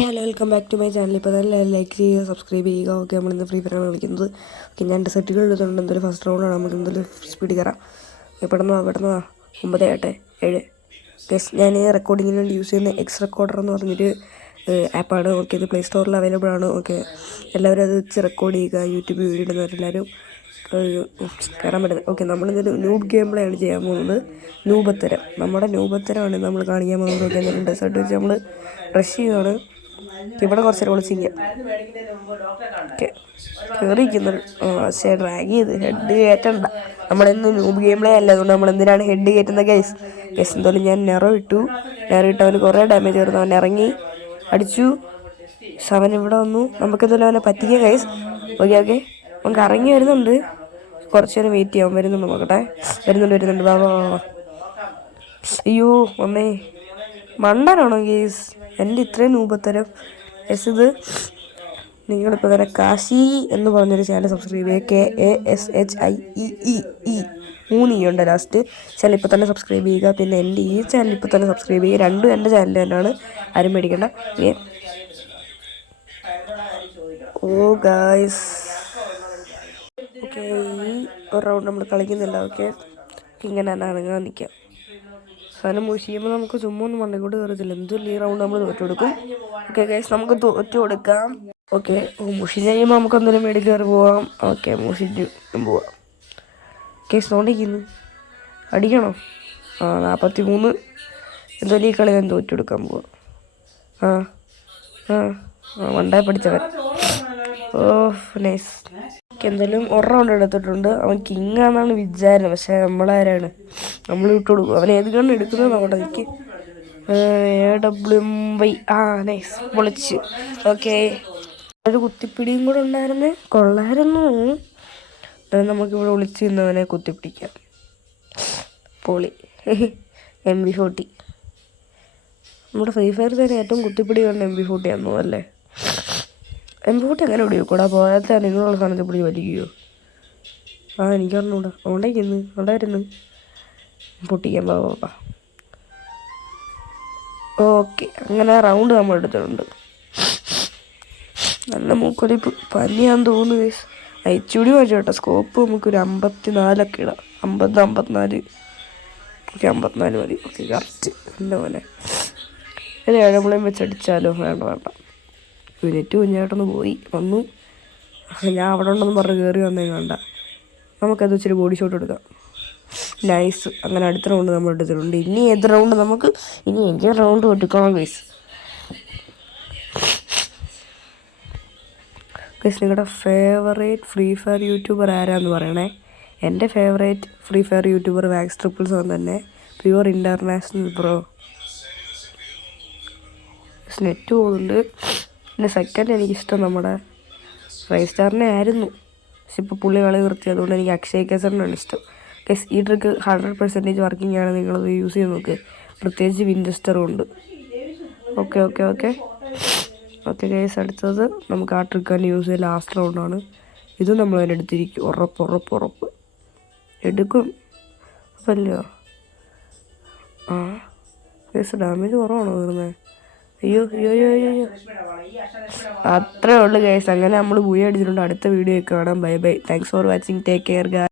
Hello, welcome back to my channel. ഇപ്പോൾ തന്നെ like ചെയ്യുക, സബ്സ്ക്രൈബ് ചെയ്യുക. ഓക്കെ, നമ്മളിന്ന് ഫ്രീ ഫയറാണ് കളിക്കുന്നത്. ഓക്കെ, ഞാൻ രണ്ട് സെറ്റുകൾ എടുത്തിട്ടുണ്ട്. എന്തൊരു ഫസ്റ്റ് റൗണ്ടാണ്. നമുക്ക് എന്തൊരു സ്പീഡ് കയറാം. പെട്ടെന്ന് 9-7 ഞാൻ റെക്കോർഡിങ്ങിന് വേണ്ടി യൂസ് ചെയ്യുന്ന എക്സ് റെക്കോർഡർ എന്ന് പറഞ്ഞൊരു ആപ്പാണ്. ഓക്കെ, ഇത് പ്ലേ സ്റ്റോറിൽ അവൈലബിൾ ആണ്. ഓക്കെ, എല്ലാവരും അത് വെച്ച് റെക്കോർഡ് ചെയ്യുക. യൂട്യൂബ് വീഡിയോ ഇടുന്നവരെല്ലാവരും കയറാൻ പറ്റുന്നത്. ഓക്കെ, നമ്മളിതൊരു നൂബ് ഗെയിം പ്ലേ ആണ് ചെയ്യാൻ പോകുന്നത്. നൂപത്തരം, നമ്മുടെ നൂപത്തരമാണ് നമ്മൾ കാണിക്കാൻ പോകുന്നത്. ഓക്കെ, എന്നിട്ട് ഡെസേർട്ട് വെച്ച് നമ്മൾ റഷ് ചെയ്യുകയാണ്. ഇവിടെ കുറച്ച് നേരം വിളിച്ചിരിക്കാം. ഓക്കെ, കയറിയിരിക്കുന്നു. പക്ഷേ ഡ്രാഗ് ചെയ്ത് ഹെഡ് കയറ്റണ്ട. നമ്മളെന്ന് നൂബ് ഗെയിം പ്ലേ അല്ല, അതുകൊണ്ട് നമ്മൾ എന്തിനാണ് ഹെഡ് കയറ്റുന്ന ഗൈസ്. എന്തായാലും ഞാൻ നെറോ ഇട്ടു അവന് കുറേ ഡാമേജ് വരുന്നു. അവൻ ഇറങ്ങി അടിച്ചു. അവൻ ഇവിടെ വന്നു. നമുക്കെന്തായാലും അവനെ പറ്റിക്കുക ഗൈസ്. ഓക്കെ, അവൻ കറങ്ങി വരുന്നുണ്ട്. കുറച്ച് നേരം വെയിറ്റ് ചെയ്യാം. വരുന്നുണ്ട്, നോക്കട്ടെ. വരുന്നുണ്ട്. വാ. അയ്യോ ഒന്നേ മണ്ടനാണോ ഗേസ്? എൻ്റെ ഇത്രയും നൂപത്തരം. ഇത് നിങ്ങളിപ്പോൾ തന്നെ കാശി എന്ന് പറഞ്ഞൊരു ചാനൽ സബ്സ്ക്രൈബ് ചെയ്യുക. KASHIEE 3 ഉണ്ട് ലാസ്റ്റ്. ചാനൽ ഇപ്പോൾ തന്നെ സബ്സ്ക്രൈബ് ചെയ്യുക. പിന്നെ എൻ്റെ ഈ ചാനൽ ഇപ്പോൾ തന്നെ സബ്സ്ക്രൈബ് ചെയ്യുക. രണ്ടും എൻ്റെ ചാനൽ തന്നെയാണ്, ആരും മേടിക്കേണ്ട. ഓ ഗായ്സ്, ഓക്കെ, ഈ ഒരു റൗണ്ട് നമ്മൾ കളിക്കുന്നില്ല. ഓക്കെ, ഇങ്ങനെ തന്നെ അനങ്ങാൻ നിൽക്കാം. സാധനം മൂവ് ചെയ്യുമ്പോൾ നമുക്ക് ചുമ്മാ ഒന്നും മണ്ടേക്കൂട്ട് കയറത്തില്ല. എന്തും ഈ റൗണ്ട് നമ്മൾ തോറ്റു കൊടുക്കും. ഓക്കെ ഗൈസ്, നമുക്ക് തോറ്റു കൊടുക്കാം. ഓക്കെ, മുഷിഞ്ഞ് കഴിയുമ്പോൾ നമുക്ക് എന്തെങ്കിലും മേടിൽ കയറി പോവാം. ഓക്കെ, മുഷിഞ്ഞു പോവാം. കേസ് തോണ്ടിക്കുന്നു. അടിക്കണോ? 43. എന്തായാലും ഈ കളി ഞാൻ തോറ്റു കൊടുക്കാൻ പോവാം. വണ്ടായി പഠിച്ചവൻ. നൈസ്. എന്തായാലും ഒരു റൗണ്ട് എടുത്തിട്ടുണ്ട്. അവൻ കിങ്ങാന്നാണ് വിചാരം, പക്ഷെ നമ്മളാരാണ്? നമ്മൾ വിട്ടു കൊടുക്കും. അവൻ ഏത് കണ്ണ് എടുക്കുന്നത് നോക്കട്ടെ. എനിക്ക് AWY നൈസ്, പൊളിച്ച്. ഓക്കെ, ഒരു കുത്തിപ്പിടിയും കൂടെ ഉണ്ടായിരുന്നേ കൊള്ളായിരുന്നു. നമുക്കിവിടെ വിളിച്ച് നിന്നവനെ കുത്തിപ്പിടിക്കാം. പൊളി. MP40. നമ്മുടെ ഫ്രീ ഫയർ തന്നെ ഏറ്റവും കുത്തിപ്പിടി കൊണ്ട് MP40 ആണെന്നോ അല്ലേ? MP40 അങ്ങനെ പിടിക്കൂടാ. പോരാത്ത നിങ്ങളുള്ള സ്ഥാനത്ത് പിടി വലിക്കുകയോ? എനിക്കറിഞ്ഞൂടാ. ഉണ്ടായിരുന്നു പൊട്ടിക്കാൻ പാപ്പാ. ഓക്കെ, അങ്ങനെ റൗണ്ട് നമ്മൾ എടുത്തിട്ടുണ്ട്. നല്ല മൂക്കൊലിപ്പ് പനിയാന്ന് തോന്നുന്നു. അയച്ചുകൂടി വാങ്ങിച്ചു കേട്ടോ. സ്കോപ്പ് നമുക്കൊരു 54 ഇടാം. 54. ഓക്കെ, 54 മതി. Okay, correct. എൻ്റെ പോലെ ഇത് ഏഴമ്പളയും വെച്ചടിച്ചാലോ? വേണ്ട. യൂണിറ്റ് കുഞ്ഞായിട്ടൊന്ന് വന്നു. ഞാൻ അവിടെ ഉണ്ടെന്ന് പറഞ്ഞ് കയറി വന്നേ വേണ്ട. നമുക്കത് വെച്ചിട്ട് ബോഡി ഷോട്ട് എടുക്കാം. നൈസ്. അങ്ങനെ അടുത്ത റൗണ്ട് നമ്മൾ എടുത്തിട്ടുണ്ട്. ഇനി ഏത് റൗണ്ട് നമുക്ക് എനിക്ക് റൗണ്ട് എടുക്കണം ഗൈസ്. നിങ്ങളുടെ ഫേവറേറ്റ് ഫ്രീ ഫയർ യൂട്യൂബർ ആരാന്ന് പറയണേ. എൻ്റെ ഫേവറേറ്റ് ഫ്രീ ഫയർ യൂട്യൂബർ വാക്സ് 777 തന്നെ. Pure international bro. നെറ്റ് പോകുന്നുണ്ട്. പിന്നെ സെക്കൻഡ് എനിക്കിഷ്ടം നമ്മുടെ റൈസ്റ്റാറിനെ ആയിരുന്നു, പക്ഷെ ഇപ്പോൾ പുള്ളി കളി നിർത്തി. അതുകൊണ്ട് എനിക്ക് അക്ഷയ് കേസറിനാണ് ഇഷ്ടം. ഗൈസ്, ഈ ട്രിക്ക് 100% വർക്കിംഗ് ആണ്. നിങ്ങളത് യൂസ് ചെയ്ത് നോക്ക്. പ്രത്യേകിച്ച് വിൻചെസ്റ്ററും ഉണ്ട്. ഓക്കെ ഗൈസ്, അടുത്തത് നമുക്ക് ആ ട്രിക്ക് തന്നെ യൂസ് ചെയ്ത് ലാസ്റ്റ് റൗണ്ടാണ്. ഇത് നമ്മൾ അതിന് എടുത്തിരിക്കും. ഉറപ്പ് എടുക്കും. അപ്പല്ലോ ഗൈസ്, ഡാമേജ് കുറവാണോ വരുന്നത്? അയ്യോ അത്രേ ഉള്ളു ഗൈസ്. അങ്ങനെ നമ്മൾ ബുയ അടിച്ചിട്ടുണ്ട്. അടുത്ത വീഡിയോ കാണാം. Bye. Thanks for watching. Take care guys.